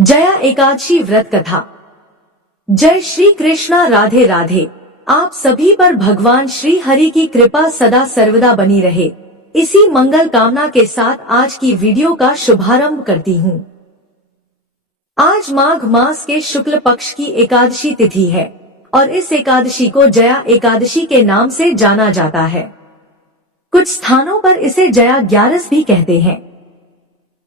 जया एकादशी व्रत कथा। जय श्री कृष्णा, राधे राधे। आप सभी पर भगवान श्री हरि की कृपा सदा सर्वदा बनी रहे, इसी मंगल कामना के साथ आज की वीडियो का शुभारंभ करती हूँ। आज माघ मास के शुक्ल पक्ष की एकादशी तिथि है और इस एकादशी को जया एकादशी के नाम से जाना जाता है। कुछ स्थानों पर इसे जया ग्यारस भी कहते हैं।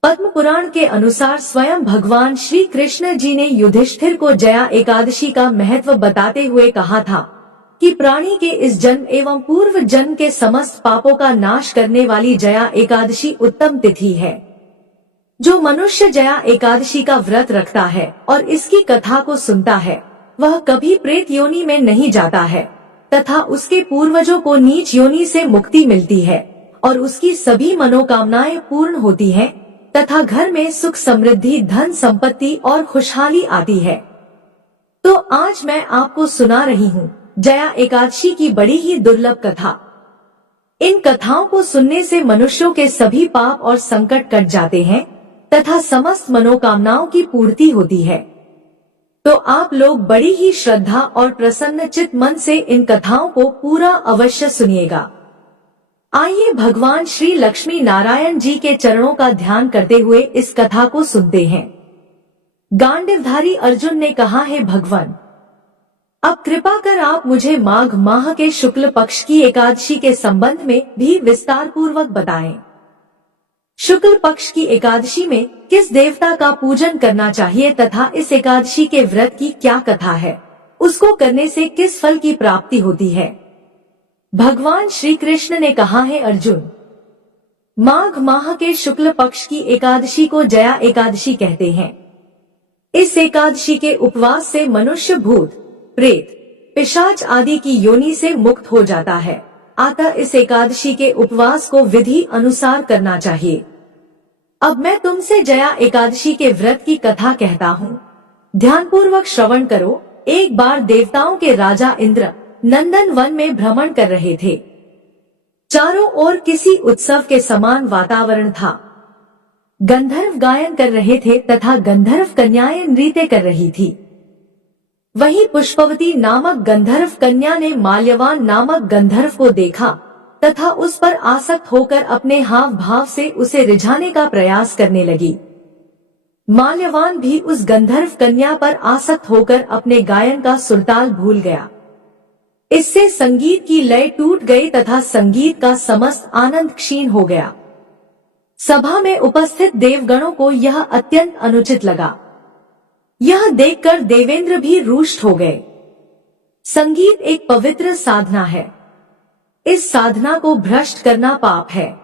पद्म पुराण के अनुसार स्वयं भगवान श्री कृष्ण जी ने युधिष्ठिर को जया एकादशी का महत्व बताते हुए कहा था कि प्राणी के इस जन्म एवं पूर्व जन्म के समस्त पापों का नाश करने वाली जया एकादशी उत्तम तिथि है। जो मनुष्य जया एकादशी का व्रत रखता है और इसकी कथा को सुनता है, वह कभी प्रेत योनि में नहीं जाता है तथा उसके पूर्वजों को नीच योनि से मुक्ति मिलती है और उसकी सभी मनोकामनाएं पूर्ण होती हैं तथा घर में सुख समृद्धि, धन संपत्ति और खुशहाली आती है। तो आज मैं आपको सुना रही हूँ जया एकादशी की बड़ी ही दुर्लभ कथा। इन कथाओं को सुनने से मनुष्यों के सभी पाप और संकट कट जाते हैं तथा समस्त मनोकामनाओं की पूर्ति होती है। तो आप लोग बड़ी ही श्रद्धा और प्रसन्न चित्त मन से इन कथाओं को पूरा अवश्य सुनिएगा। आइए भगवान श्री लक्ष्मी नारायण जी के चरणों का ध्यान करते हुए इस कथा को सुनते हैं। गांडीवधारी अर्जुन ने कहा, हे भगवान, अब कृपा कर आप मुझे माघ माह के शुक्ल पक्ष की एकादशी के संबंध में भी विस्तार पूर्वक बताएं। शुक्ल पक्ष की एकादशी में किस देवता का पूजन करना चाहिए तथा इस एकादशी के व्रत की क्या कथा है, उसको करने से किस फल की प्राप्ति होती है। भगवान श्री कृष्ण ने कहा, है अर्जुन, माघ माह के शुक्ल पक्ष की एकादशी को जया एकादशी कहते हैं। इस एकादशी के उपवास से मनुष्य भूत, प्रेत, पिशाच आदि की योनि से मुक्त हो जाता है। अतः इस एकादशी के उपवास को विधि अनुसार करना चाहिए। अब मैं तुमसे जया एकादशी के व्रत की कथा कहता हूँ, ध्यानपूर्वक श्रवण करो। एक बार देवताओं के राजा इंद्र नंदन वन में भ्रमण कर रहे थे। चारों ओर किसी उत्सव के समान वातावरण था। गंधर्व गायन कर रहे थे तथा गंधर्व कन्याएं नृत्य कर रही थी। वहीं पुष्पवती नामक गंधर्व कन्या ने माल्यवान नामक गंधर्व को देखा तथा उस पर आसक्त होकर अपने हाव भाव से उसे रिझाने का प्रयास करने लगी। माल्यवान भी उस गंधर्व कन्या पर आसक्त होकर अपने गायन का सुरताल भूल गया। इससे संगीत की लय टूट गई तथा संगीत का समस्त आनंद क्षीण हो गया। सभा में उपस्थित देवगणों को यह अत्यंत अनुचित लगा। यह देखकर देवेंद्र भी रुष्ट हो गए। संगीत एक पवित्र साधना है। इस साधना को भ्रष्ट करना पाप है।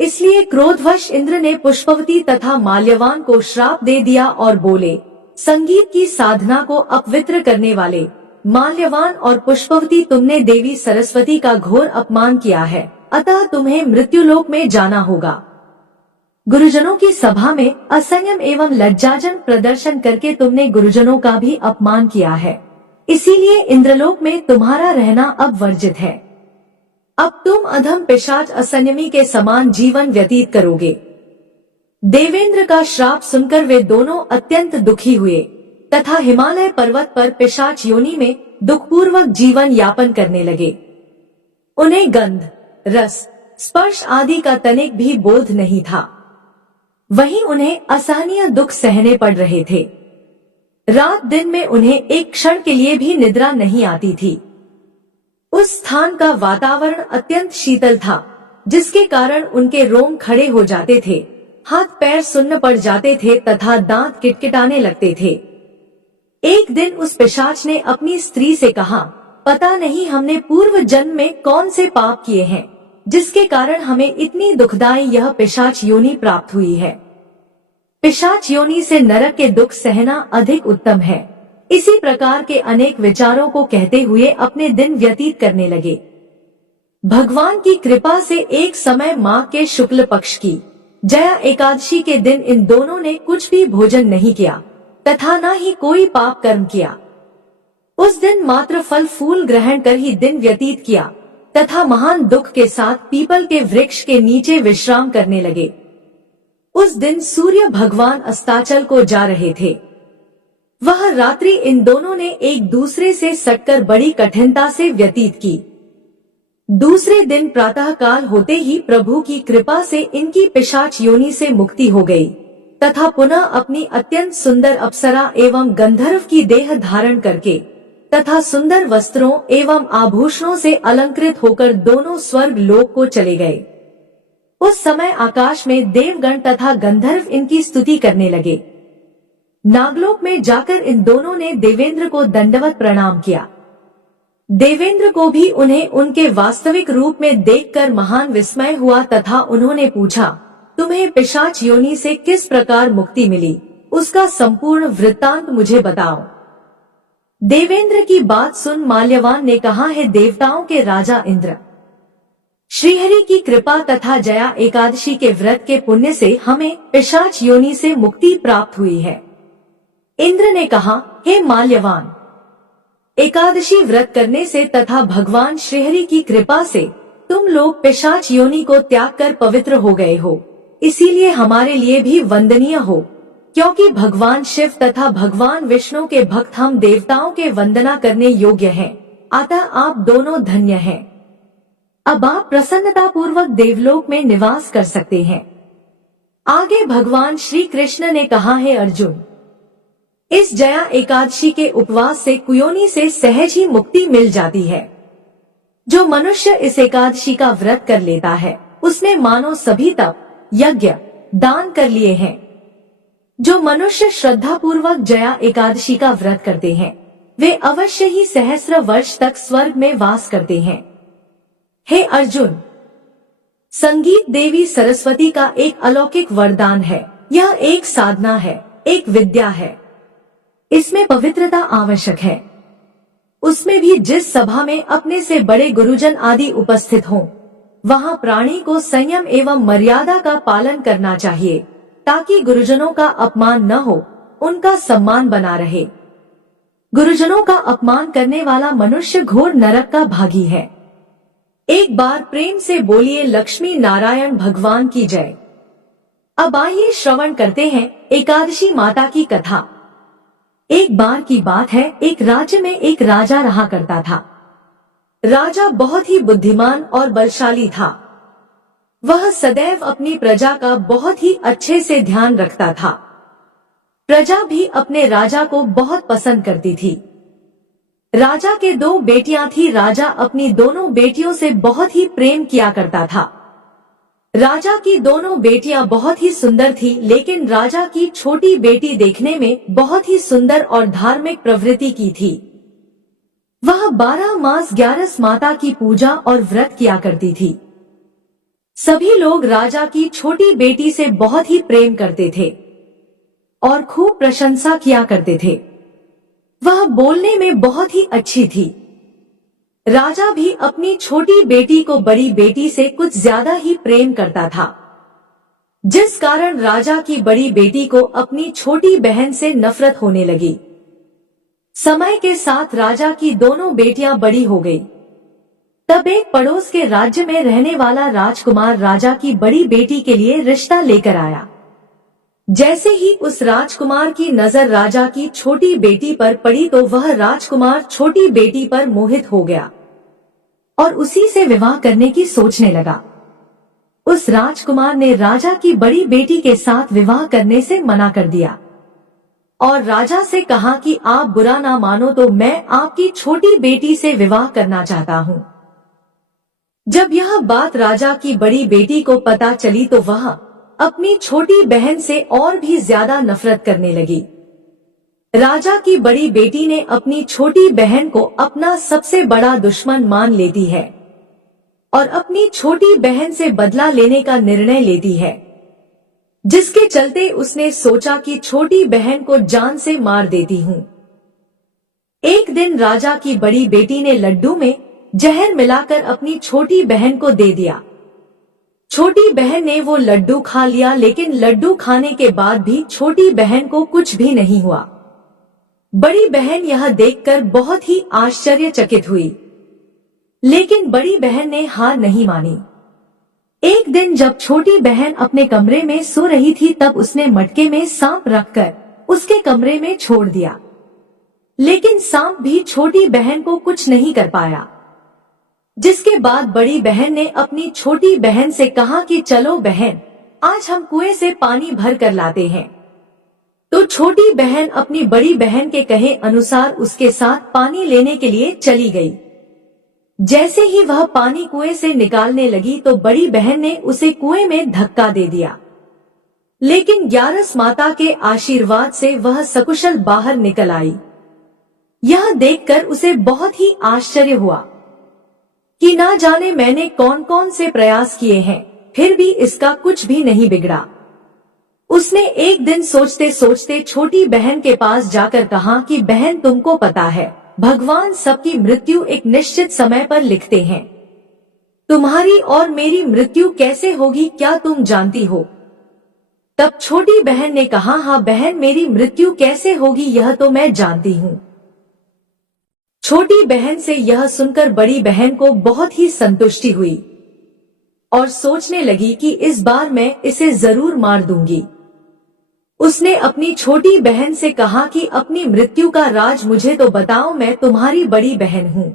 इसलिए क्रोधवश इंद्र ने पुष्पवती तथा माल्यवान को श्राप दे दिया और बोले, संगीत की साधना को अपवित्र करने वाले माल्यवान और पुष्पवती, तुमने देवी सरस्वती का घोर अपमान किया है, अतः तुम्हें मृत्युलोक में जाना होगा। गुरुजनों की सभा में असंयम एवं लज्जाजनक प्रदर्शन करके तुमने गुरुजनों का भी अपमान किया है, इसीलिए इंद्रलोक में तुम्हारा रहना अब वर्जित है। अब तुम अधम पिशाच असंयमी के समान जीवन व्यतीत करोगे। देवेंद्र का श्राप सुनकर वे दोनों अत्यंत दुखी हुए तथा हिमालय पर्वत पर पिशाच योनि में दुखपूर्वक जीवन यापन करने लगे। उन्हें गंध, रस, स्पर्श आदि का तनिक भी बोध नहीं था। वहीं उन्हें असहनीय दुख सहने पड़ रहे थे। रात दिन में उन्हें एक क्षण के लिए भी निद्रा नहीं आती थी। उस स्थान का वातावरण अत्यंत शीतल था, जिसके कारण उनके रोम खड़े हो जाते थे, हाथ पैर सुन्न पड़ जाते थे तथा दांत किटकिटाने लगते थे। एक दिन उस पिशाच ने अपनी स्त्री से कहा, पता नहीं हमने पूर्व जन्म में कौन से पाप किए हैं, जिसके कारण हमें इतनी दुखदायी यह पिशाच योनि प्राप्त हुई है। पिशाच योनि से नरक के दुख सहना अधिक उत्तम है। इसी प्रकार के अनेक विचारों को कहते हुए अपने दिन व्यतीत करने लगे। भगवान की कृपा से एक समय माह के शुक्ल पक्ष की जया एकादशी के दिन इन दोनों ने कुछ भी भोजन नहीं किया तथा न ही कोई पाप कर्म किया। उस दिन मात्र फल फूल ग्रहण कर ही दिन व्यतीत किया तथा महान दुख के साथ पीपल के वृक्ष के नीचे विश्राम करने लगे। उस दिन सूर्य भगवान अस्ताचल को जा रहे थे वह रात्रि इन दोनों ने एक दूसरे से सटकर बड़ी कठिनता से व्यतीत की। दूसरे दिन प्रातः काल होते ही प्रभु की कृपा से इनकी पिशाच योनि से मुक्ति हो गई तथा पुनः अपनी अत्यंत सुंदर अप्सरा एवं गंधर्व की देह धारण करके तथा सुंदर वस्त्रों एवं आभूषणों से अलंकृत होकर दोनों स्वर्ग लोक को चले गए। उस समय आकाश में देवगण तथा गंधर्व इनकी स्तुति करने लगे। नागलोक में जाकर इन दोनों ने देवेंद्र को दंडवत प्रणाम किया। देवेंद्र को भी उन्हें उनके वास्तविक रूप में देखकर महान विस्मय हुआ तथा उन्होंने पूछा, तुम्हें पिशाच योनि से किस प्रकार मुक्ति मिली, उसका संपूर्ण वृत्तांत मुझे बताओ। देवेंद्र की बात सुन माल्यवान ने कहा, है देवताओं के राजा इंद्र, श्रीहरि की कृपा तथा जया एकादशी के व्रत के पुण्य से हमें पिशाच योनि से मुक्ति प्राप्त हुई है। इंद्र ने कहा, हे माल्यवान, एकादशी व्रत करने से तथा भगवान श्रीहरि की कृपा से तुम लोग पिशाच योनि को त्याग कर पवित्र हो गए हो, इसीलिए हमारे लिए भी वंदनीय हो, क्योंकि भगवान शिव तथा भगवान विष्णु के भक्त हम देवताओं के वंदना करने योग्य हैं, अतः आप दोनों धन्य हैं। अब आप प्रसन्नता पूर्वक देवलोक में निवास कर सकते हैं। आगे भगवान श्री कृष्ण ने कहा, है अर्जुन, इस जया एकादशी के उपवास से कुयोनि से सहज ही मुक्ति मिल जाती है। जो मनुष्य इस एकादशी का व्रत कर लेता है उसने मानो सभी तप, यज्ञ, दान कर लिए हैं। जो मनुष्य श्रद्धा पूर्वक जया एकादशी का व्रत करते हैं वे अवश्य ही सहस्र वर्ष तक स्वर्ग में वास करते हैं। हे अर्जुन, संगीत देवी सरस्वती का एक अलौकिक वरदान है। यह एक साधना है, एक विद्या है। इसमें पवित्रता आवश्यक है। उसमें भी जिस सभा में अपने से बड़े गुरुजन आदि उपस्थित हों, वहां प्राणी को संयम एवं मर्यादा का पालन करना चाहिए ताकि गुरुजनों का अपमान न हो, उनका सम्मान बना रहे। गुरुजनों का अपमान करने वाला मनुष्य घोर नरक का भागी है। एक बार प्रेम से बोलिए लक्ष्मी नारायण भगवान की जय। अब आइए श्रवण करते हैं एकादशी माता की कथा। एक बार की बात है, एक राज्य में एक राजा रहा करता था। राजा बहुत ही बुद्धिमान और बलशाली था। वह सदैव अपनी प्रजा का बहुत ही अच्छे से ध्यान रखता था। प्रजा भी अपने राजा को बहुत पसंद करती थी। राजा के 2 बेटियां थी। राजा अपनी दोनों बेटियों से बहुत ही प्रेम किया करता था। राजा की दोनों बेटियां बहुत ही सुंदर थी, लेकिन राजा की छोटी बेटी देखने में बहुत ही सुंदर और धार्मिक प्रवृत्ति की थी। वह 12 मास 11 माता की पूजा और व्रत किया करती थी। सभी लोग राजा की छोटी बेटी से बहुत ही प्रेम करते थे और खूब प्रशंसा किया करते थे। वह बोलने में बहुत ही अच्छी थी। राजा भी अपनी छोटी बेटी को बड़ी बेटी से कुछ ज्यादा ही प्रेम करता था, जिस कारण राजा की बड़ी बेटी को अपनी छोटी बहन से नफरत होने लगी। समय के साथ राजा की दोनों बेटियां बड़ी हो गई। तब एक पड़ोस के राज्य में रहने वाला राजकुमार राजा की बड़ी बेटी के लिए रिश्ता लेकर आया। जैसे ही उस राजकुमार की नजर राजा की छोटी बेटी पर पड़ी तो वह राजकुमार छोटी बेटी पर मोहित हो गया और उसी से विवाह करने की सोचने लगा। उस राजकुमार ने राजा की बड़ी बेटी के साथ विवाह करने से मना कर दिया और राजा से कहा कि आप बुरा ना मानो तो मैं आपकी छोटी बेटी से विवाह करना चाहता हूँ। जब यह बात राजा की बड़ी बेटी को पता चली तो वह अपनी छोटी बहन से और भी ज्यादा नफरत करने लगी। राजा की बड़ी बेटी ने अपनी छोटी बहन को अपना सबसे बड़ा दुश्मन मान लेती है और अपनी छोटी बहन से बदला लेने का निर्णय लेती है, जिसके चलते उसने सोचा कि छोटी बहन को जान से मार देती हूँ। एक दिन राजा की बड़ी बेटी ने लड्डू में जहर मिलाकर अपनी छोटी बहन को दे दिया। छोटी बहन ने वो लड्डू खा लिया, लेकिन लड्डू खाने के बाद भी छोटी बहन को कुछ भी नहीं हुआ। बड़ी बहन यह देखकर बहुत ही आश्चर्यचकित हुई, लेकिन बड़ी बहन ने हार नहीं मानी। एक दिन जब छोटी बहन अपने कमरे में सो रही थी तब उसने मटके में सांप रखकर उसके कमरे में छोड़ दिया। लेकिन सांप भी छोटी बहन को कुछ नहीं कर पाया। जिसके बाद बड़ी बहन ने अपनी छोटी बहन से कहा कि चलो बहन, आज हम कुएं से पानी भर कर लाते हैं। तो छोटी बहन अपनी बड़ी बहन के कहे अनुसार उसके साथ पानी लेने के लिए चली गई। जैसे ही वह पानी कुएं से निकालने लगी तो बड़ी बहन ने उसे कुएं में धक्का दे दिया, लेकिन ग्यारस माता के आशीर्वाद से वह सकुशल बाहर निकल आई। यह देखकर उसे बहुत ही आश्चर्य हुआ कि ना जाने मैंने कौन कौन से प्रयास किए हैं, फिर भी इसका कुछ भी नहीं बिगड़ा। उसने एक दिन सोचते सोचते छोटी बहन के पास जाकर कहा कि बहन, तुमको पता है भगवान सबकी मृत्यु एक निश्चित समय पर लिखते हैं। तुम्हारी और मेरी मृत्यु कैसे होगी क्या तुम जानती हो? तब छोटी बहन ने कहा, हाँ बहन, मेरी मृत्यु कैसे होगी यह तो मैं जानती हूँ। छोटी बहन से यह सुनकर बड़ी बहन को बहुत ही संतुष्टि हुई और सोचने लगी कि इस बार मैं इसे जरूर मार दूंगी। उसने अपनी छोटी बहन से कहा कि अपनी मृत्यु का राज मुझे तो बताओ, मैं तुम्हारी बड़ी बहन हूँ।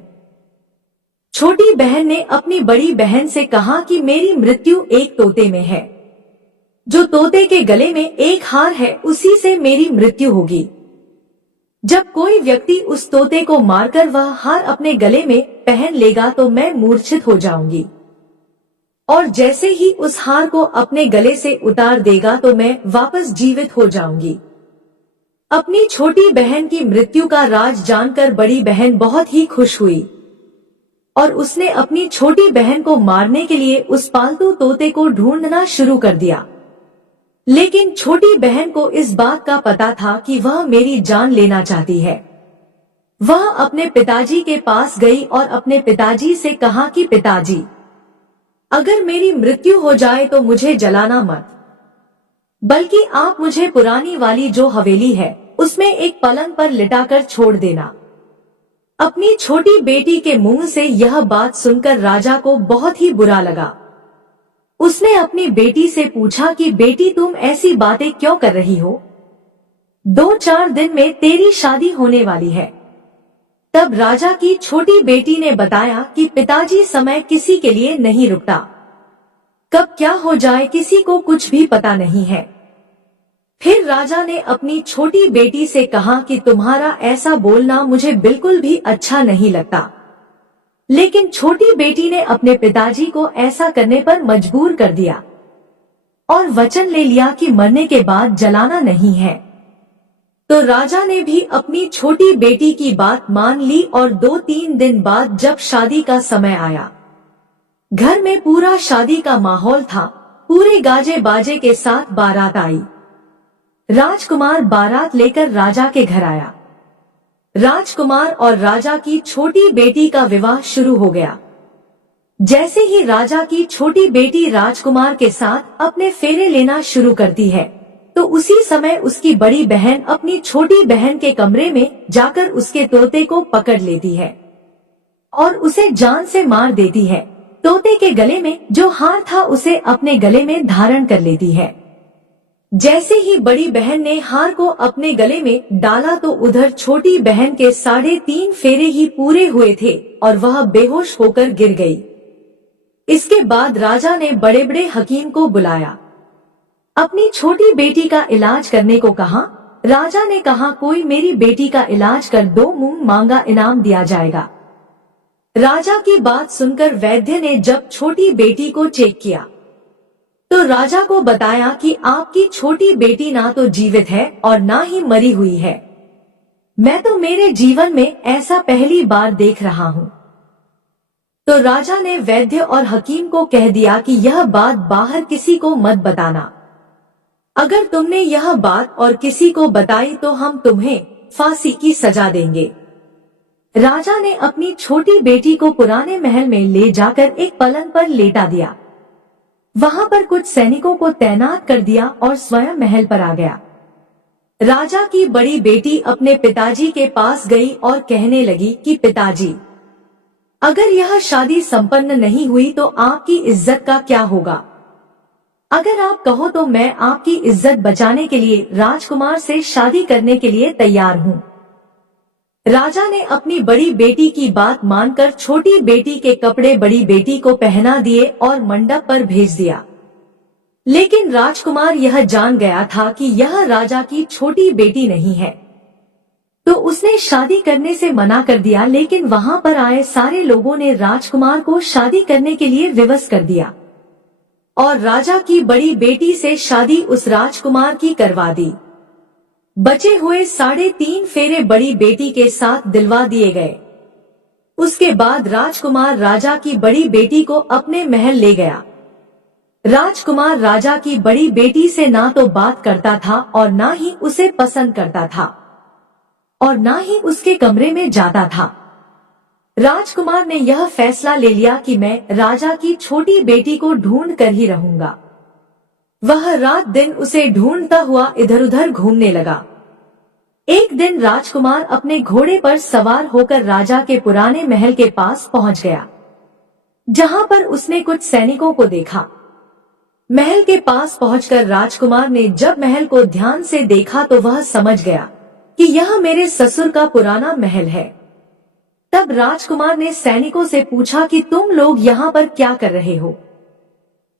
छोटी बहन ने अपनी बड़ी बहन से कहा कि मेरी मृत्यु एक तोते में है। जो तोते के गले में एक हार है उसी से मेरी मृत्यु होगी। जब कोई व्यक्ति उस तोते को मारकर वह हार अपने गले में पहन लेगा तो मैं मूर्छित हो जाऊंगी, और जैसे ही उस हार को अपने गले से उतार देगा तो मैं वापस जीवित हो जाऊंगी। अपनी छोटी बहन की मृत्यु का राज जानकर बड़ी बहन बहुत ही खुश हुई और उसने अपनी छोटी बहन को मारने के लिए उस पालतू तोते को ढूंढना शुरू कर दिया। लेकिन छोटी बहन को इस बात का पता था कि वह मेरी जान लेना चाहती है। वह अपने पिताजी के पास गई और अपने पिताजी से कहा कि पिताजी, अगर मेरी मृत्यु हो जाए तो मुझे जलाना मत, बल्कि आप मुझे पुरानी वाली जो हवेली है उसमें एक पलंग पर लिटाकर छोड़ देना। अपनी छोटी बेटी के मुंह से यह बात सुनकर राजा को बहुत ही बुरा लगा। उसने अपनी बेटी से पूछा कि बेटी, तुम ऐसी बातें क्यों कर रही हो? 2-4 दिन में तेरी शादी होने वाली है। तब राजा की छोटी बेटी ने बताया कि पिताजी, समय किसी के लिए नहीं रुकता, कब क्या हो जाए किसी को कुछ भी पता नहीं है। फिर राजा ने अपनी छोटी बेटी से कहा कि तुम्हारा ऐसा बोलना मुझे बिल्कुल भी अच्छा नहीं लगता। लेकिन छोटी बेटी ने अपने पिताजी को ऐसा करने पर मजबूर कर दिया और वचन ले लिया कि मरने के बाद जलाना नहीं है। तो राजा ने भी अपनी छोटी बेटी की बात मान ली और 2-3 दिन बाद जब शादी का समय आया, घर में पूरा शादी का माहौल था। पूरे गाजे बाजे के साथ बारात आई। राजकुमार बारात लेकर राजा के घर आया। राजकुमार और राजा की छोटी बेटी का विवाह शुरू हो गया। जैसे ही राजा की छोटी बेटी राजकुमार के साथ अपने फेरे लेना शुरू करती है तो उसी समय उसकी बड़ी बहन अपनी छोटी बहन के कमरे में जाकर उसके तोते को पकड़ लेती है और उसे जान से मार देती है। तोते के गले में जो हार था उसे अपने गले में धारण कर लेती है। जैसे ही बड़ी बहन ने हार को अपने गले में डाला तो उधर छोटी बहन के 3.5 फेरे ही पूरे हुए थे और वह बेहोश होकर गिर गई। इसके बाद राजा ने बड़े बड़े हकीम को बुलाया, अपनी छोटी बेटी का इलाज करने को कहा। राजा ने कहा, कोई मेरी बेटी का इलाज कर दो, मुंह मांगा इनाम दिया जाएगा। राजा की बात सुनकर वैद्य ने जब छोटी बेटी को चेक किया तो राजा को बताया कि आपकी छोटी बेटी ना तो जीवित है और ना ही मरी हुई है। मैं तो मेरे जीवन में ऐसा पहली बार देख रहा हूँ। तो राजा ने वैद्य और हकीम को कह दिया कि यह बात बाहर किसी को मत बताना। अगर तुमने यह बात और किसी को बताई तो हम तुम्हें फांसी की सजा देंगे। राजा ने अपनी छोटी बेटी को पुराने महल में ले जाकर एक पलंग पर लेटा दिया। वहां पर कुछ सैनिकों को तैनात कर दिया और स्वयं महल पर आ गया। राजा की बड़ी बेटी अपने पिताजी के पास गई और कहने लगी कि पिताजी, अगर यह शादी संपन्न नहीं हुई तो आपकी इज्जत का क्या होगा? अगर आप कहो तो मैं आपकी इज्जत बचाने के लिए राजकुमार से शादी करने के लिए तैयार हूँ। राजा ने अपनी बड़ी बेटी की बात मानकर छोटी बेटी के कपड़े बड़ी बेटी को पहना दिए और मंडप पर भेज दिया। लेकिन राजकुमार यह जान गया था कि यह राजा की छोटी बेटी नहीं है, तो उसने शादी करने से मना कर दिया। लेकिन वहां पर आए सारे लोगों ने राजकुमार को शादी करने के लिए विवश कर दिया और राजा की बड़ी बेटी से शादी उस राजकुमार की करवा दी। बचे हुए 3.5 फेरे बड़ी बेटी के साथ दिलवा दिए गए। उसके बाद राजकुमार राजा की बड़ी बेटी को अपने महल ले गया। राजकुमार राजा की बड़ी बेटी से ना तो बात करता था और ना ही उसे पसंद करता था और ना ही उसके कमरे में जाता था। राजकुमार ने यह फैसला ले लिया कि मैं राजा की छोटी बेटी को ढूंढ कर ही रहूंगा। वह रात दिन उसे ढूंढता हुआ इधर उधर घूमने लगा। एक दिन राजकुमार अपने घोड़े पर सवार होकर राजा के पुराने महल के पास पहुंच गया, जहां पर उसने कुछ सैनिकों को देखा। महल के पास पहुंचकर राजकुमार ने जब महल को ध्यान से देखा तो वह समझ गया कि यह मेरे ससुर का पुराना महल है। तब राजकुमार ने सैनिकों से पूछा कि तुम लोग यहाँ पर क्या कर रहे हो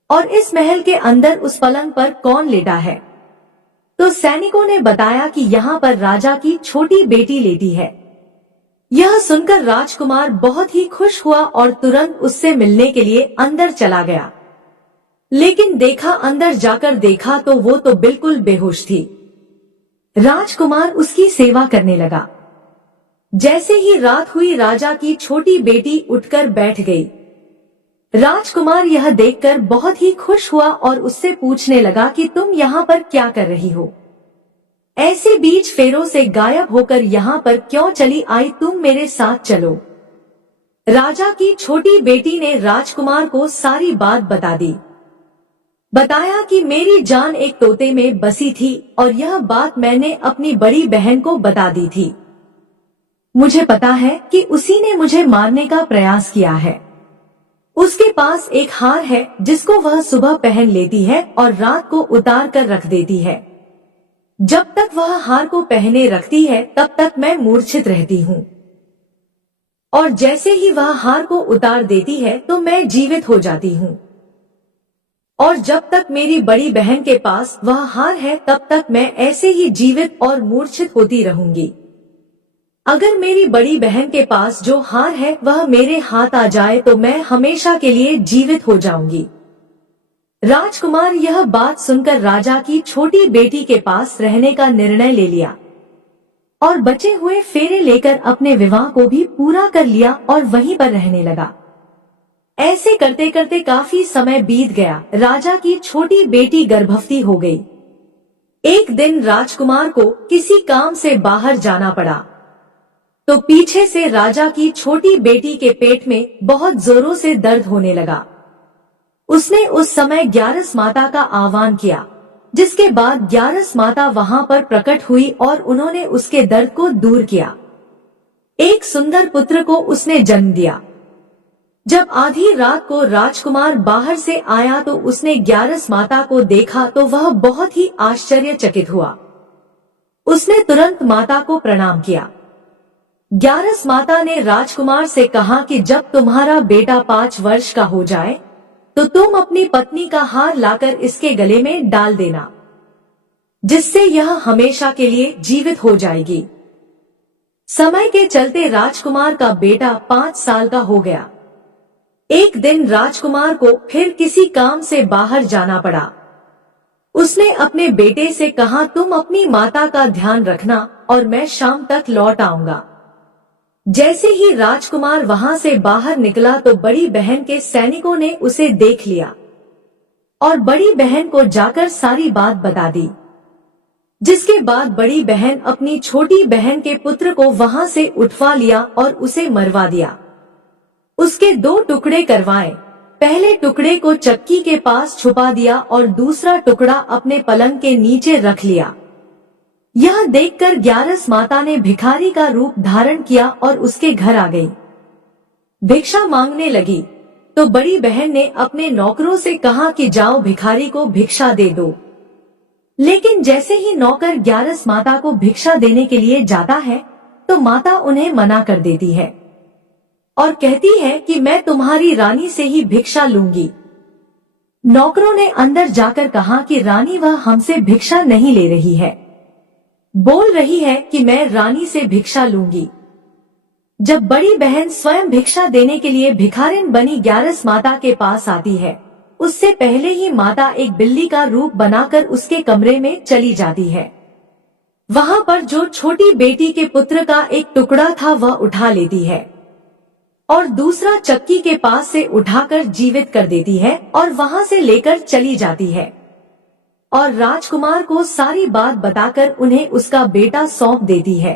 और इस महल के अंदर उस पलंग पर कौन लेटा है। तो सैनिकों ने बताया कि यहाँ पर राजा की छोटी बेटी लेटी है। यह सुनकर राजकुमार बहुत ही खुश हुआ और तुरंत उससे मिलने के लिए अंदर चला गया। लेकिन अंदर जाकर देखा तो वो तो बिल्कुल बेहोश थी। राजकुमार उसकी सेवा करने लगा। जैसे ही रात हुई राजा की छोटी बेटी उठकर बैठ गई। राजकुमार यह देखकर बहुत ही खुश हुआ और उससे पूछने लगा कि तुम यहाँ पर क्या कर रही हो, ऐसे बीच फेरों से गायब होकर यहाँ पर क्यों चली आई, तुम मेरे साथ चलो। राजा की छोटी बेटी ने राजकुमार को सारी बात बता दी। बताया कि मेरी जान एक तोते में बसी थी और यह बात मैंने अपनी बड़ी बहन को बता दी थी। मुझे पता है कि उसी ने मुझे मारने का प्रयास किया है। उसके पास एक हार है जिसको वह सुबह पहन लेती है और रात को उतार कर रख देती है। जब तक वह हार को पहने रखती है तब तक मैं मूर्छित रहती हूँ और जैसे ही वह हार को उतार देती है तो मैं जीवित हो जाती हूँ। और जब तक मेरी बड़ी बहन के पास वह हार है तब तक मैं ऐसे ही जीवित और मूर्छित होती रहूंगी। अगर मेरी बड़ी बहन के पास जो हार है वह मेरे हाथ आ जाए तो मैं हमेशा के लिए जीवित हो जाऊंगी। राजकुमार यह बात सुनकर राजा की छोटी बेटी के पास रहने का निर्णय ले लिया और बचे हुए फेरे लेकर अपने विवाह को भी पूरा कर लिया और वहीं पर रहने लगा। ऐसे करते करते काफी समय बीत गया। राजा की छोटी बेटी गर्भवती हो गई। एक दिन राजकुमार को किसी काम से बाहर जाना पड़ा तो पीछे से राजा की छोटी बेटी के पेट में बहुत जोरों से दर्द होने लगा। उसने उस समय ग्यारस माता का आह्वान किया, जिसके बाद ग्यारस माता वहां पर प्रकट हुई और उन्होंने उसके दर्द को दूर किया। एक सुंदर पुत्र को उसने जन्म दिया। जब आधी रात को राजकुमार बाहर से आया तो उसने ग्यारस माता को देखा तो वह बहुत ही आश्चर्यचकित हुआ। उसने तुरंत माता को प्रणाम किया। ग्यारस माता ने राजकुमार से कहा कि जब तुम्हारा बेटा 5 वर्ष का हो जाए तो तुम अपनी पत्नी का हार लाकर इसके गले में डाल देना, जिससे यह हमेशा के लिए जीवित हो जाएगी। समय के चलते राजकुमार का बेटा 5 साल का हो गया। एक दिन राजकुमार को फिर किसी काम से बाहर जाना पड़ा। उसने अपने बेटे से कहा, तुम अपनी माता का ध्यान रखना और मैं शाम तक लौट आऊंगा। जैसे ही राजकुमार वहां से बाहर निकला तो बड़ी बहन के सैनिकों ने उसे देख लिया और बड़ी बहन को जाकर सारी बात बता दी, जिसके बाद बड़ी बहन अपनी छोटी बहन के पुत्र को वहां से उठवा लिया और उसे मरवा दिया। उसके 2 टुकड़े करवाए। पहले टुकड़े को चक्की के पास छुपा दिया और दूसरा टुकड़ा अपने पलंग के नीचे रख लिया। यह देखकर ग्यारस माता ने भिखारी का रूप धारण किया और उसके घर आ गई। भिक्षा मांगने लगी तो बड़ी बहन ने अपने नौकरों से कहा कि जाओ भिखारी को भिक्षा दे दो। लेकिन जैसे ही नौकर ग्यारस माता को भिक्षा देने के लिए जाता है तो माता उन्हें मना कर देती है और कहती है कि मैं तुम्हारी रानी से ही भिक्षा लूंगी। नौकरों ने अंदर जाकर कहा कि रानी वह हमसे भिक्षा नहीं ले रही है, बोल रही है कि मैं रानी से भिक्षा लूंगी। जब बड़ी बहन स्वयं भिक्षा देने के लिए भिखारिन बनी ग्यारस माता के पास आती है, उससे पहले ही माता एक बिल्ली का रूप बनाकर उसके कमरे में चली जाती है। वहां पर जो छोटी बेटी के पुत्र का एक टुकड़ा था वह उठा लेती है और दूसरा चक्की के पास से उठाकर जीवित कर देती है और वहां से लेकर चली जाती है और राजकुमार को सारी बात बताकर उन्हें उसका बेटा सौंप देती है।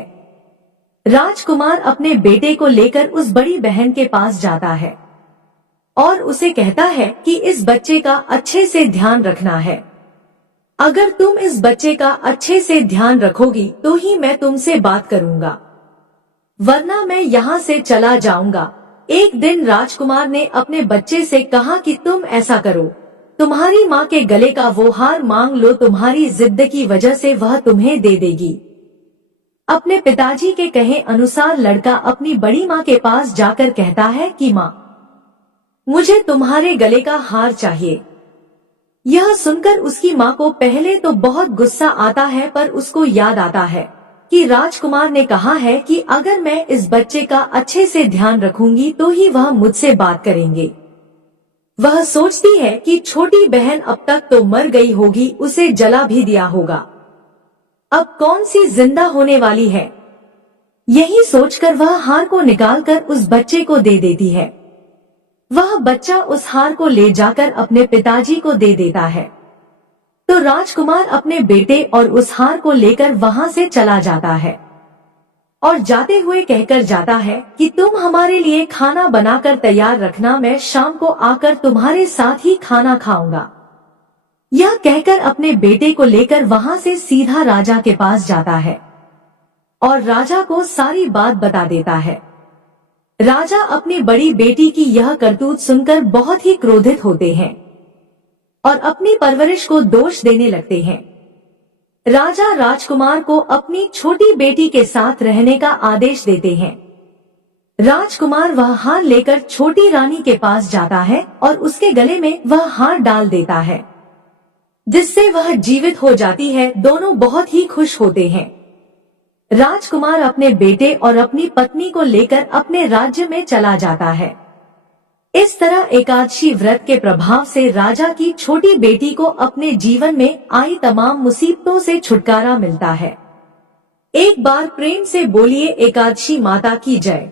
राजकुमार अपने बेटे को लेकर उस बड़ी बहन के पास जाता है और उसे कहता है कि इस बच्चे का अच्छे से ध्यान रखना है। अगर तुम इस बच्चे का अच्छे से ध्यान रखोगी तो ही मैं तुमसे बात करूंगा, वरना मैं यहाँ से चला जाऊंगा। एक दिन राजकुमार ने अपने बच्चे से कहा कि तुम ऐसा करो, तुम्हारी माँ के गले का वो हार मांग लो, तुम्हारी जिद की वजह से वह तुम्हें दे देगी। अपने पिताजी के कहे अनुसार लड़का अपनी बड़ी माँ के पास जाकर कहता है कि माँ, मुझे तुम्हारे गले का हार चाहिए। यह सुनकर उसकी माँ को पहले तो बहुत गुस्सा आता है, पर उसको याद आता है कि राजकुमार ने कहा है कि अगर मैं इस बच्चे का अच्छे से ध्यान रखूंगी तो ही वह मुझसे बात करेंगे। वह सोचती है कि छोटी बहन अब तक तो मर गई होगी, उसे जला भी दिया होगा, अब कौन सी जिंदा होने वाली है। यही सोचकर वह हार को निकालकर उस बच्चे को दे देती है। वह बच्चा उस हार को ले जाकर अपने पिताजी को दे देता है तो राजकुमार अपने बेटे और उस हार को लेकर वहां से चला जाता है और जाते हुए कहकर जाता है कि तुम हमारे लिए खाना बनाकर तैयार रखना, मैं शाम को आकर तुम्हारे साथ ही खाना खाऊंगा। यह कहकर अपने बेटे को लेकर वहां से सीधा राजा के पास जाता है और राजा को सारी बात बता देता है। राजा अपनी बड़ी बेटी की यह करतूत सुनकर बहुत ही क्रोधित होते हैं और अपनी परवरिश को दोष देने लगते हैं। राजा राजकुमार को अपनी छोटी बेटी के साथ रहने का आदेश देते हैं। राजकुमार वह हार लेकर छोटी रानी के पास जाता है और उसके गले में वह हार डाल देता है, जिससे वह जीवित हो जाती है। दोनों बहुत ही खुश होते हैं। राजकुमार अपने बेटे और अपनी पत्नी को लेकर अपने राज्य में चला जाता है। इस तरह एकादशी व्रत के प्रभाव से राजा की छोटी बेटी को अपने जीवन में आई तमाम मुसीबतों से छुटकारा मिलता है। एक बार प्रेम से बोलिए एकादशी माता की जय।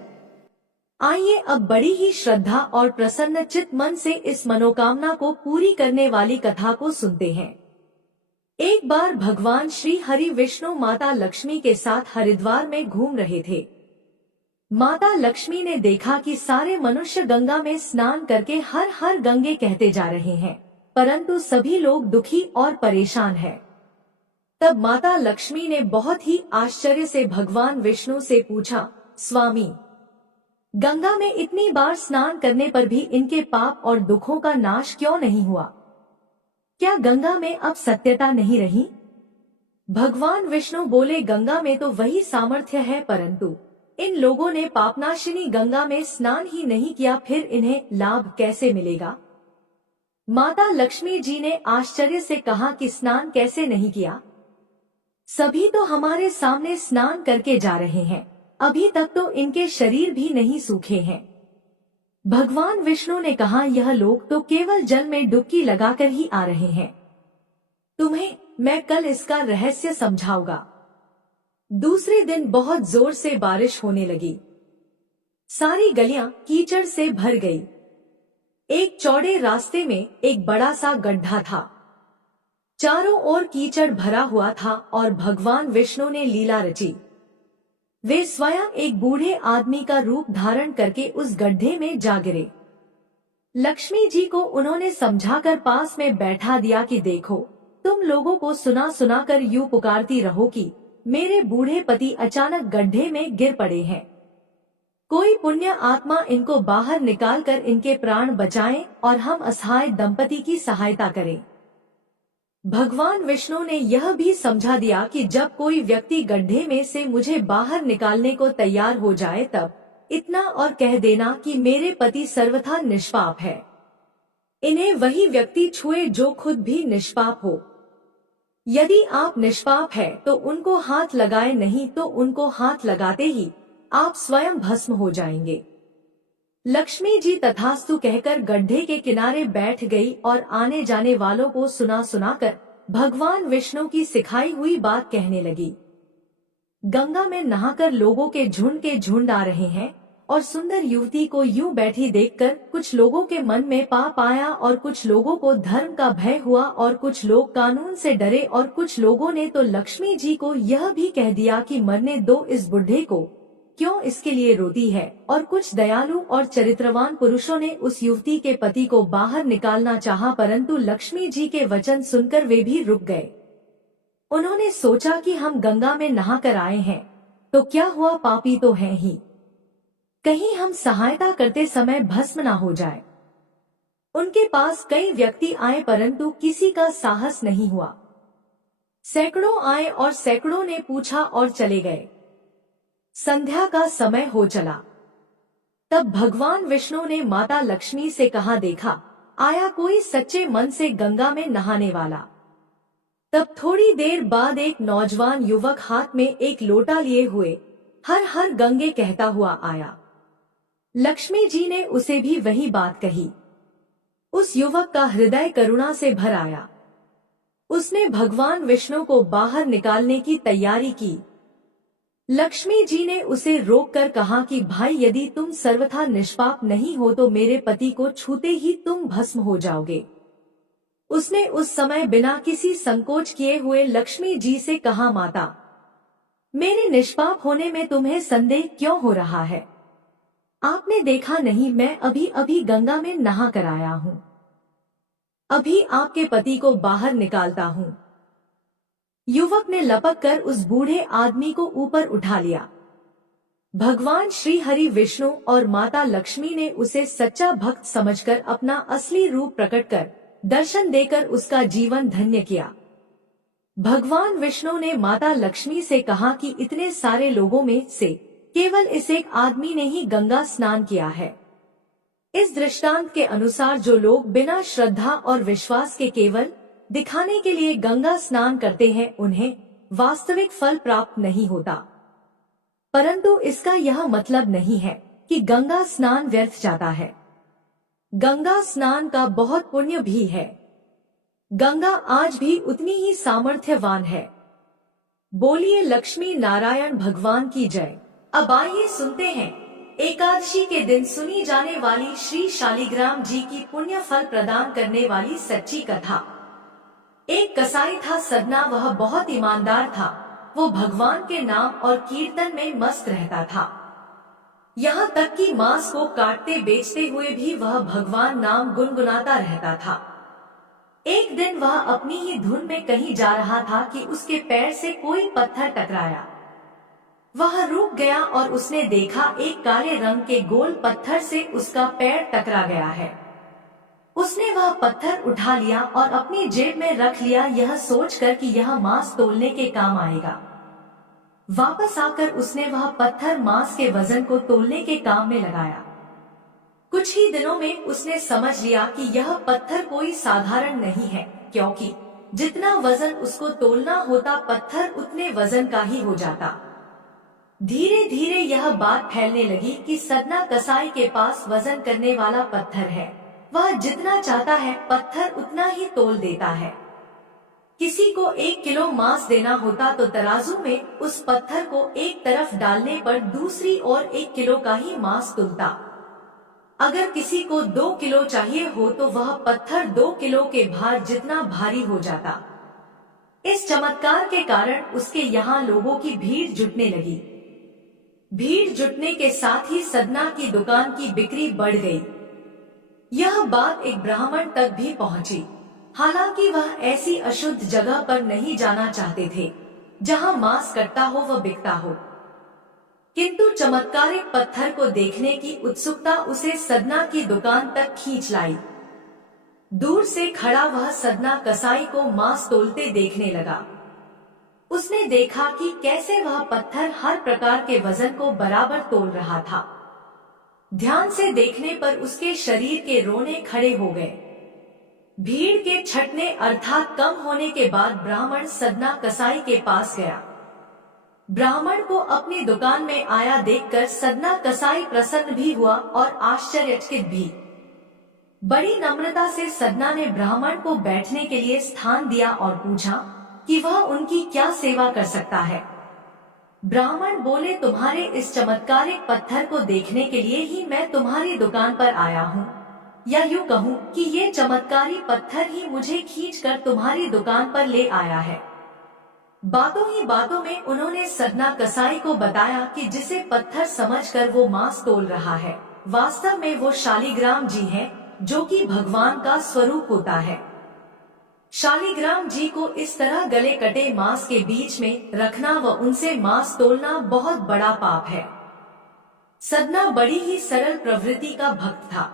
आइए अब बड़ी ही श्रद्धा और प्रसन्न चित्त मन से इस मनोकामना को पूरी करने वाली कथा को सुनते हैं। एक बार भगवान श्री हरि विष्णु माता लक्ष्मी के साथ हरिद्वार में घूम रहे थे। माता लक्ष्मी ने देखा कि सारे मनुष्य गंगा में स्नान करके हर हर गंगे कहते जा रहे हैं, परंतु सभी लोग दुखी और परेशान हैं। तब माता लक्ष्मी ने बहुत ही आश्चर्य से भगवान विष्णु से पूछा, स्वामी, गंगा में इतनी बार स्नान करने पर भी इनके पाप और दुखों का नाश क्यों नहीं हुआ? क्या गंगा में अब सत्यता नहीं रही? भगवान विष्णु बोले, गंगा में तो वही सामर्थ्य है, परंतु इन लोगों ने पापनाशिनी गंगा में स्नान ही नहीं किया, फिर इन्हें लाभ कैसे मिलेगा? माता लक्ष्मी जी ने आश्चर्य से कहा कि स्नान कैसे नहीं किया? सभी तो हमारे सामने स्नान करके जा रहे हैं, अभी तक तो इनके शरीर भी नहीं सूखे हैं। भगवान विष्णु ने कहा, यह लोग तो केवल जल में डुबकी लगाकर ही आ रहे हैं, तुम्हें मैं कल इसका रहस्य समझाऊंगा। दूसरे दिन बहुत जोर से बारिश होने लगी। सारी गलियां कीचड़ से भर गई। एक चौड़े रास्ते में एक बड़ा सा गड्ढा था। चारों ओर कीचड़ भरा हुआ था और भगवान विष्णु ने लीला रची। वे स्वयं एक बूढ़े आदमी का रूप धारण करके उस गड्ढे में जा गिरे। लक्ष्मी जी को उन्होंने समझाकर पास में बैठा दिया कि देखो, तुम लोगों को सुना सुना कर यूं पुकारती रहो कि मेरे बूढ़े पति अचानक गड्ढे में गिर पड़े हैं। कोई पुण्य आत्मा इनको बाहर निकालकर इनके प्राण बचाएं और हम असहाय दंपति की सहायता करें। भगवान विष्णु ने यह भी समझा दिया कि जब कोई व्यक्ति गड्ढे में से मुझे बाहर निकालने को तैयार हो जाए तब इतना और कह देना कि मेरे पति सर्वथा निष्पाप है। इन्हें वही व्यक्ति छुए जो खुद भी निष्पाप हो। यदि आप निष्पाप है तो उनको हाथ लगाए, नहीं तो उनको हाथ लगाते ही आप स्वयं भस्म हो जाएंगे। लक्ष्मी जी तथास्तु कहकर गड्ढे के किनारे बैठ गई और आने जाने वालों को सुना सुनाकर भगवान विष्णु की सिखाई हुई बात कहने लगी। गंगा में नहाकर लोगों के झुंड आ रहे हैं और सुंदर युवती को यूं बैठी देखकर कुछ लोगों के मन में पाप आया और कुछ लोगों को धर्म का भय हुआ और कुछ लोग कानून से डरे और कुछ लोगों ने तो लक्ष्मी जी को यह भी कह दिया कि मरने दो इस बुढ़े को, क्यों इसके लिए रोती है। और कुछ दयालु और चरित्रवान पुरुषों ने उस युवती के पति को बाहर निकालना चाहा, परंतु लक्ष्मी जी के वचन सुनकर वे भी रुक गए। उन्होंने सोचा कि हम गंगा में नहा कर आए हैं तो क्या हुआ, पापी तो हैं ही, कहीं हम सहायता करते समय भस्म न हो जाए। उनके पास कई व्यक्ति आए परंतु किसी का साहस नहीं हुआ। सैकड़ों आए और सैकड़ों ने पूछा और चले गए। संध्या का समय हो चला। तब भगवान विष्णु ने माता लक्ष्मी से कहा, देखा आया कोई सच्चे मन से गंगा में नहाने वाला। तब थोड़ी देर बाद एक नौजवान युवक हाथ में एक लोटा लिए हुए हर हर गंगे कहता हुआ आया। लक्ष्मी जी ने उसे भी वही बात कही। उस युवक का हृदय करुणा से भर आया। उसने भगवान विष्णु को बाहर निकालने की तैयारी की। लक्ष्मी जी ने उसे रोककर कहा कि भाई, यदि तुम सर्वथा निष्पाप नहीं हो तो मेरे पति को छूते ही तुम भस्म हो जाओगे। उसने उस समय बिना किसी संकोच किए हुए लक्ष्मी जी से कहा, माता, मेरे निष्पाप होने में तुम्हें संदेह क्यों हो रहा है? आपने देखा नहीं, मैं अभी अभी गंगा में नहा कर आया हूँ। अभी आपके पति को बाहर निकालता हूँ। युवक ने लपक कर उस बूढ़े आदमी को ऊपर उठा लिया। भगवान श्री हरि विष्णु और माता लक्ष्मी ने उसे सच्चा भक्त समझकर अपना असली रूप प्रकट कर दर्शन देकर उसका जीवन धन्य किया। भगवान विष्णु ने माता लक्ष्मी से कहा कि इतने सारे लोगों में से केवल इस एक आदमी ने ही गंगा स्नान किया है। इस दृष्टांत के अनुसार जो लोग बिना श्रद्धा और विश्वास के केवल दिखाने के लिए गंगा स्नान करते हैं उन्हें वास्तविक फल प्राप्त नहीं होता। परंतु इसका यह मतलब नहीं है कि गंगा स्नान व्यर्थ जाता है। गंगा स्नान का बहुत पुण्य भी है। गंगा आज भी उतनी ही सामर्थ्यवान है। बोलिए लक्ष्मी नारायण भगवान की जय। अब आइए सुनते हैं एकादशी के दिन सुनी जाने वाली श्री शालिग्राम जी की पुण्य फल प्रदान करने वाली सच्ची कथा। एक कसाई था सदना, वह बहुत ईमानदार था। वो भगवान के नाम और कीर्तन में मस्त रहता था। यहाँ तक कि मांस को काटते बेचते हुए भी वह भगवान नाम गुनगुनाता रहता था। एक दिन वह अपनी ही धुन में कहीं जा रहा था कि उसके पैर से कोई पत्थर टकराया। वह रुक गया और उसने देखा एक काले रंग के गोल पत्थर से उसका पैर टकरा गया है। उसने वह पत्थर उठा लिया और अपनी जेब में रख लिया, यह सोचकर कि यह मांस तोलने के काम आएगा। वापस आकर उसने वह पत्थर मांस के वजन को तोलने के काम में लगाया। कुछ ही दिनों में उसने समझ लिया कि यह पत्थर कोई साधारण नहीं है, क्योंकि जितना वजन उसको तोलना होता पत्थर उतने वजन का ही हो जाता। धीरे धीरे यह बात फैलने लगी कि सदना कसाई के पास वजन करने वाला पत्थर है। वह जितना चाहता है पत्थर उतना ही तोल देता है। किसी को 1 किलो मांस देना होता तो तराजू में उस पत्थर को एक तरफ डालने पर दूसरी ओर 1 किलो का ही मांस तुलता। अगर किसी को 2 किलो चाहिए हो तो वह पत्थर 2 किलो के भार जितना भारी हो जाता। इस चमत्कार के कारण उसके यहाँ लोगों की भीड़ जुटने लगी। भीड़ जुटने के साथ ही सदना की दुकान की बिक्री बढ़ गई। यह बात एक ब्राह्मण तक भी पहुंची। हालांकि वह ऐसी अशुद्ध जगह पर नहीं जाना चाहते थे जहां मांस कटता हो व बिकता हो, किंतु चमत्कारिक पत्थर को देखने की उत्सुकता उसे सदना की दुकान तक खींच लाई। दूर से खड़ा वह सदना कसाई को मांस तोलते देखने लगा। उसने देखा कि कैसे वह पत्थर हर प्रकार के वजन को बराबर तोल रहा था। ध्यान से देखने पर उसके शरीर के रोने खड़े हो गए। भीड़ के छटने अर्थात कम होने के बाद ब्राह्मण सदना कसाई के पास गया। ब्राह्मण को अपनी दुकान में आया देखकर सदना कसाई प्रसन्न भी हुआ और आश्चर्यचकित भी। बड़ी नम्रता से सदना ने ब्राह्मण को बैठने के लिए स्थान दिया और पूछा कि वह उनकी क्या सेवा कर सकता है। ब्राह्मण बोले, तुम्हारे इस चमत्कारिक पत्थर को देखने के लिए ही मैं तुम्हारी दुकान पर आया हूँ, या यूँ कहूँ कि ये चमत्कारी पत्थर ही मुझे खींचकर तुम्हारी दुकान पर ले आया है। बातों ही बातों में उन्होंने सदना कसाई को बताया कि जिसे पत्थर समझकर वो मांस तोल रहा है, वास्तव में वो शालिग्राम जी हैं, जो कि भगवान का स्वरूप होता है। शालिग्राम जी को इस तरह गले कटे मांस के बीच में रखना व उनसे मांस तोलना बहुत बड़ा पाप है। सदना बड़ी ही सरल प्रवृत्ति का भक्त था।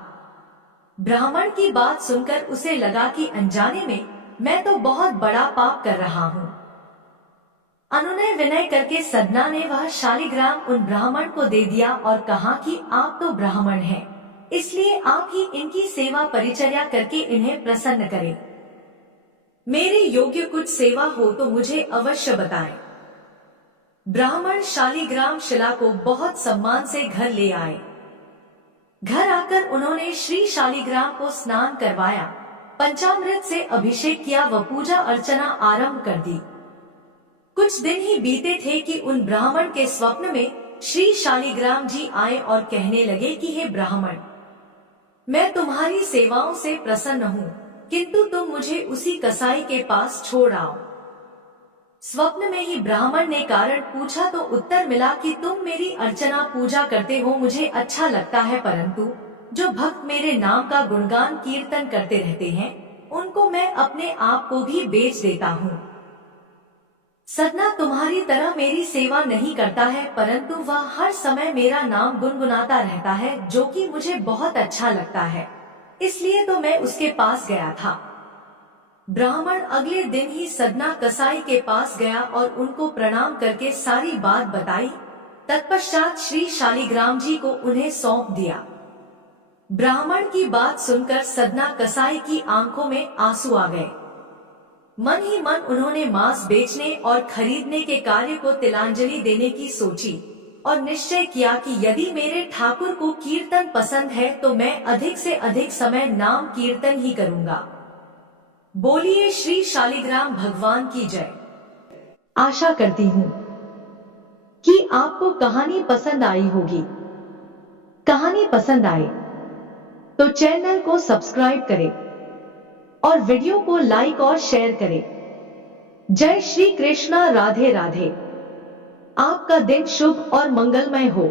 ब्राह्मण की बात सुनकर उसे लगा कि अनजाने में मैं तो बहुत बड़ा पाप कर रहा हूँ। अनुनय विनय करके सदना ने वह शालिग्राम उन ब्राह्मण को दे दिया और कहा कि आप तो ब्राह्मण हैं, इसलिए आप ही इनकी सेवा परिचर्या करके इन्हें प्रसन्न करें। मेरे योग्य कुछ सेवा हो तो मुझे अवश्य बताएं। ब्राह्मण शालिग्राम शिला को बहुत सम्मान से घर ले आए। घर आकर उन्होंने श्री शालिग्राम को स्नान करवाया, पंचामृत से अभिषेक किया व पूजा अर्चना आरंभ कर दी। कुछ दिन ही बीते थे कि उन ब्राह्मण के स्वप्न में श्री शालिग्राम जी आए और कहने लगे कि हे ब्राह्मण, मैं तुम्हारी सेवाओं से प्रसन्न हूँ, किंतु तुम मुझे उसी कसाई के पास छोड़ आओ। स्वप्न में ही ब्राह्मण ने कारण पूछा तो उत्तर मिला कि तुम मेरी अर्चना पूजा करते हो, मुझे अच्छा लगता है, परंतु जो भक्त मेरे नाम का गुणगान कीर्तन करते रहते हैं, उनको मैं अपने आप को भी बेच देता हूँ। सदना तुम्हारी तरह मेरी सेवा नहीं करता है, परंतु वह हर समय मेरा नाम गुनगुनाता रहता है, जो कि मुझे बहुत अच्छा लगता है, इसलिए तो मैं उसके पास गया था। ब्राह्मण अगले दिन ही सदना कसाई के पास गया और उनको प्रणाम करके सारी बात बताई। तत्पश्चात श्री शालिग्राम जी को उन्हें सौंप दिया। ब्राह्मण की बात सुनकर सदना कसाई की आंखों में आंसू आ गए। मन ही मन उन्होंने मांस बेचने और खरीदने के कार्य को तिलांजलि देने की सोची और निश्चय किया कि यदि मेरे ठाकुर को कीर्तन पसंद है तो मैं अधिक से अधिक समय नाम कीर्तन ही करूंगा। बोलिए श्री शालिग्राम भगवान की जय। आशा करती हूँ कि आपको कहानी पसंद आई होगी। कहानी पसंद आए तो चैनल को सब्सक्राइब करें और वीडियो को लाइक और शेयर करें। जय श्री कृष्णा, राधे राधे। आपका दिन शुभ और मंगलमय हो।